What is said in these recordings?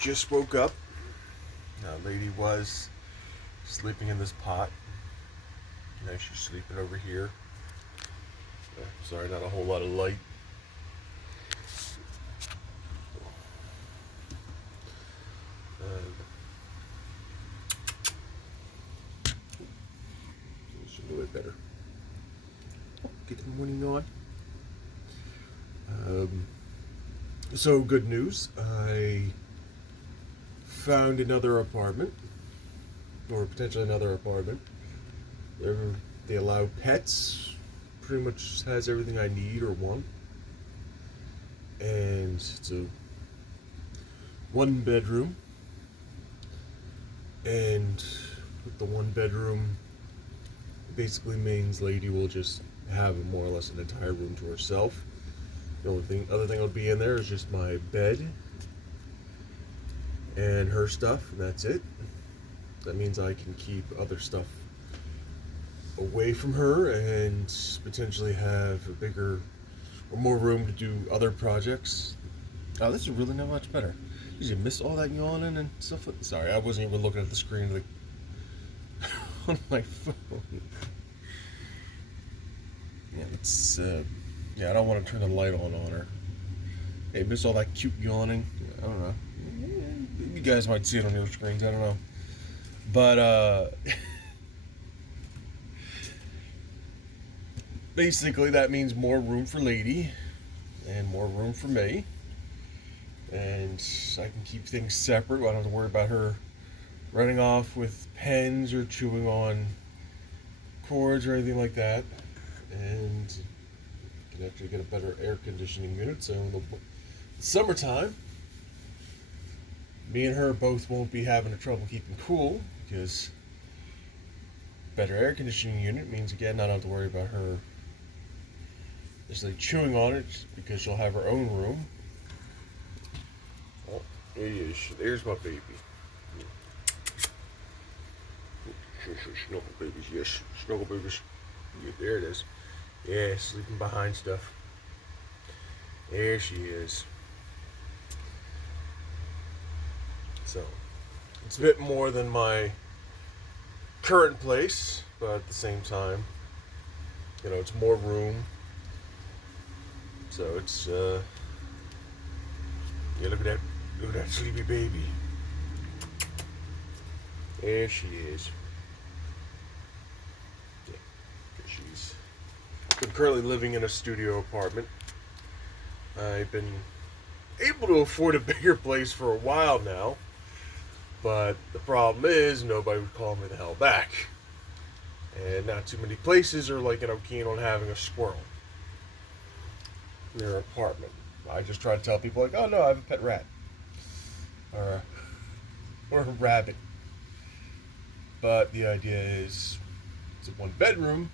Just woke up. Lady was sleeping in this pot. She's sleeping over here. Sorry, not a whole lot of light. Uh, it's a little bit better. Get the morning on. So good news. I found another apartment, or potentially another apartment. They're, they allow pets. Pretty much has everything I need or want, and it's a one bedroom. And with the one bedroom, basically means lady will just have more or less an entire room to herself. The other thing that'll be in there is just my bed and her stuff, and that's it. That means I can keep other stuff away from her and potentially have a bigger or more room to do other projects. Oh, this is really not much better. Did you miss all that yawning and stuff? Sorry, I wasn't even looking at the screen of the on my phone. Yeah, I don't want to turn the light on her. Hey, miss all that cute yawning? I don't know. You guys might see it on your screens. I don't know. But basically, that means more room for lady and more room for me. And I can keep things separate. I don't have to worry about her running off with pens or chewing on cords or anything like that. And can actually get a better air conditioning unit. So in the summertime, me and her both won't be having trouble keeping cool, because better air conditioning unit means, again, not have to worry about her just like chewing on it, because she'll have her own room. Oh, there he is. There's my baby. Snuggle babies, yes. Snuggle babies. Yeah, there it is. Yeah, sleeping behind stuff. There she is. So, it's a bit more than my current place, but at the same time, it's more room. So it's, yeah, look at that sleepy baby. There she is. Yeah, I'm currently living in a studio apartment. I've been able to afford a bigger place for a while now, but the problem is nobody would call me the hell back. And not too many places are keen on having a squirrel in their apartment. I just try to tell people oh no, I have a pet rat. Or a rabbit. But the idea is it's a one bedroom,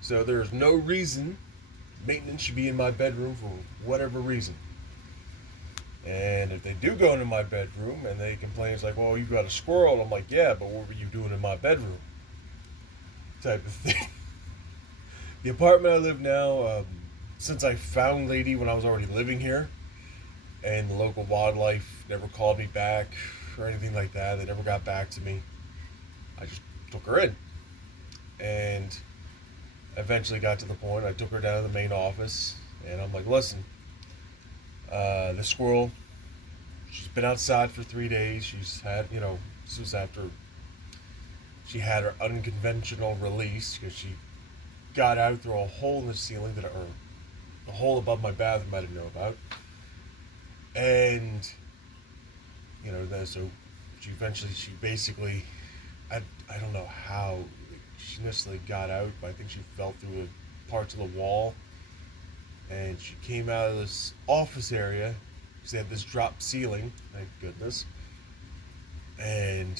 so there's no reason maintenance should be in my bedroom for whatever reason. And if they do go into my bedroom and they complain, it's well, you got a squirrel. I'm yeah, but what were you doing in my bedroom? Type of thing. The apartment I live now, since I found lady when I was already living here, and the local wildlife never called me back or anything like that. They never got back to me. I just took her in. And eventually got to the point, I took her down to the main office, and I'm listen, the squirrel, she's been outside for 3 days. She's had, this was after she had her unconventional release, because she got out through a hole in the ceiling, or the hole above my bathroom I didn't know about. And, so she basically, I don't know how she necessarily got out, but I think she fell through parts of the wall. And she came out of this office area, because they had this drop ceiling, thank goodness. And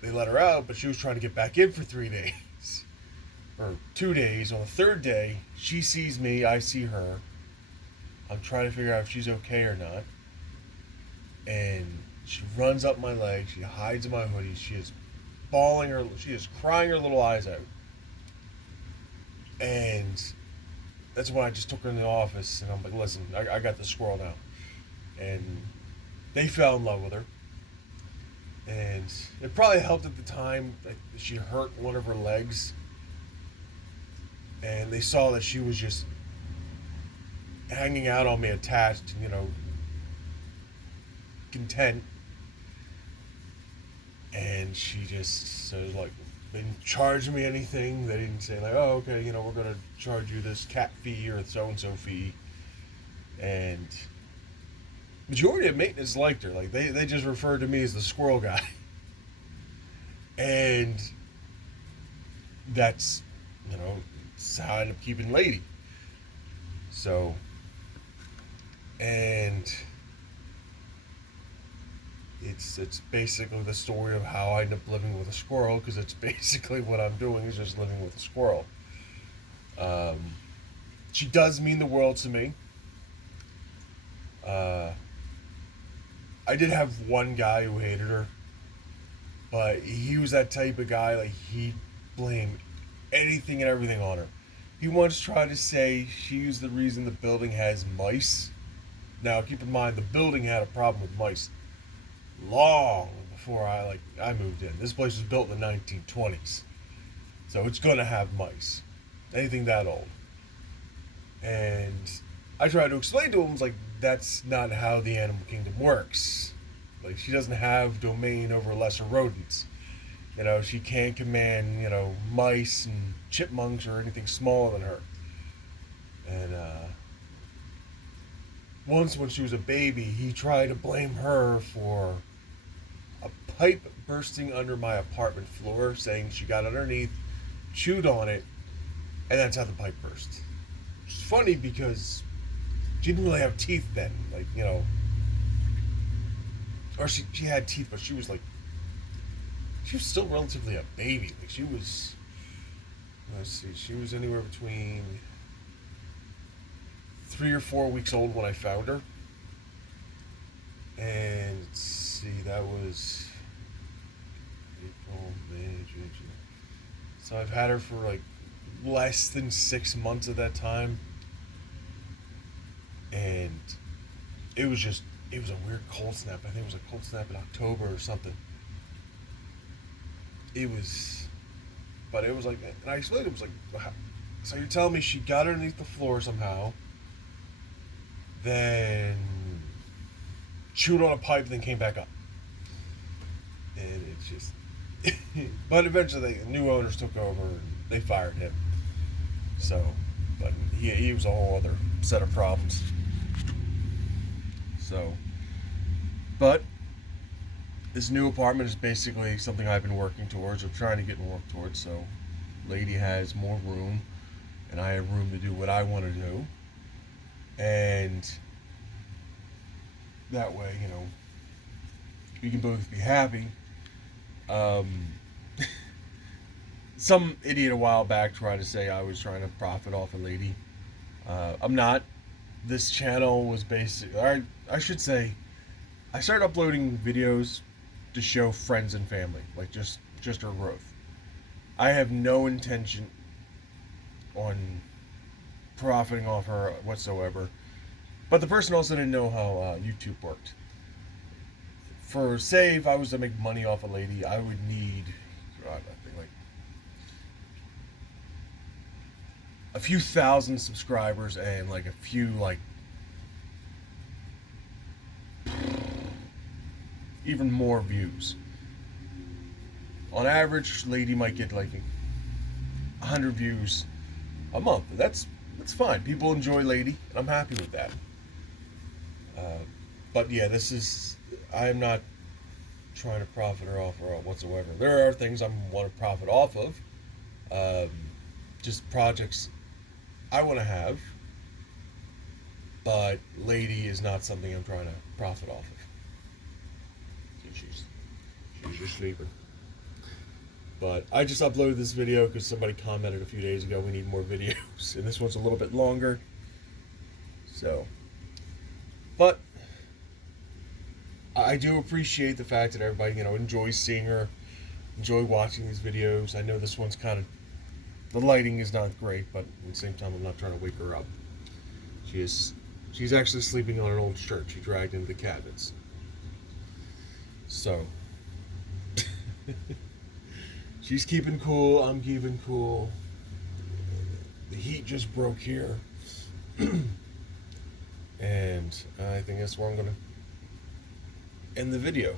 they let her out, but she was trying to get back in for 3 days. Or 2 days. On the third day, she sees me, I see her. I'm trying to figure out if she's okay or not. And she runs up my leg, she hides in my hoodie, she is crying her little eyes out. And that's when I just took her in the office, and I'm listen, I got the squirrel now. And they fell in love with her. And it probably helped at the time. Like, she hurt one of her legs. And they saw that she was just hanging out on me, attached, content. And she just said, like, they didn't charge me anything. They didn't say, like, oh, okay, we're going to charge you this cat fee or so-and-so fee. And majority of maintenance liked her. Like, they just referred to me as the squirrel guy. And that's, that's how I ended up keeping Lady. So, and it's basically the story of how I end up living with a squirrel, because it's basically what I'm doing is just living with a squirrel. She does mean the world to me. I did have one guy who hated her, but he was that type of guy, like, he'd blame anything and everything on her. He once tried to say she was the reason the building has mice. Now, keep in mind, the building had a problem with mice long before I moved in. This place was built in the 1920s, so it's gonna have mice, anything that old. And I tried to explain to him, like, that's not how the animal kingdom works. Like, she doesn't have domain over lesser rodents. She can't command, mice and chipmunks or anything smaller than her. And once when she was a baby, he tried to blame her for a pipe bursting under my apartment floor, saying she got underneath, chewed on it, and that's how the pipe burst. It's funny because she didn't really have teeth then, like, or she had teeth, but she was still relatively a baby. Like, she was, let's see, she was anywhere between 3 or 4 weeks old when I found her. And let's see, that was April, May, June, July. So I've had her for like less than 6 months at that time. And it was a weird cold snap. I think it was a cold snap in October or something. But it was like, and I explained, it was like, so you're telling me she got underneath the floor somehow, then chewed on a pipe, then came back up. And it's just, but eventually the new owners took over and they fired him. So, but he was a whole other set of problems. So, but this new apartment is basically something I've been working towards, or trying to get and work towards. So, Lady has more room, and I have room to do what I want to do. And that way, we can both be happy. Some idiot a while back tried to say I was trying to profit off a Lady. I'm not. This channel was I should say, I started uploading videos to show friends and family, like just her growth. I have no intention on profiting off her whatsoever. But the person also didn't know how YouTube worked. Say if I was to make money off a Lady, I would need, I think, like a few thousand subscribers and like a few, like, even more views. On average, Lady might get like 100 views a month. That's fine. People enjoy Lady, and I'm happy with that. But yeah, I am not trying to profit her off or whatsoever. There are things I want to profit off of, just projects I want to have, but Lady is not something I'm trying to profit off of. She's just sleeping. But I just uploaded this video because somebody commented a few days ago we need more videos, and this one's a little bit longer. So, but I do appreciate the fact that everybody, enjoys seeing her, enjoy watching these videos. I know this one's kind of, the lighting is not great, but at the same time, I'm not trying to wake her up. She's actually sleeping on an old shirt she dragged into the cabinets. So she's keeping cool. I'm keeping cool. The heat just broke here. And I think that's where I'm going to end the video.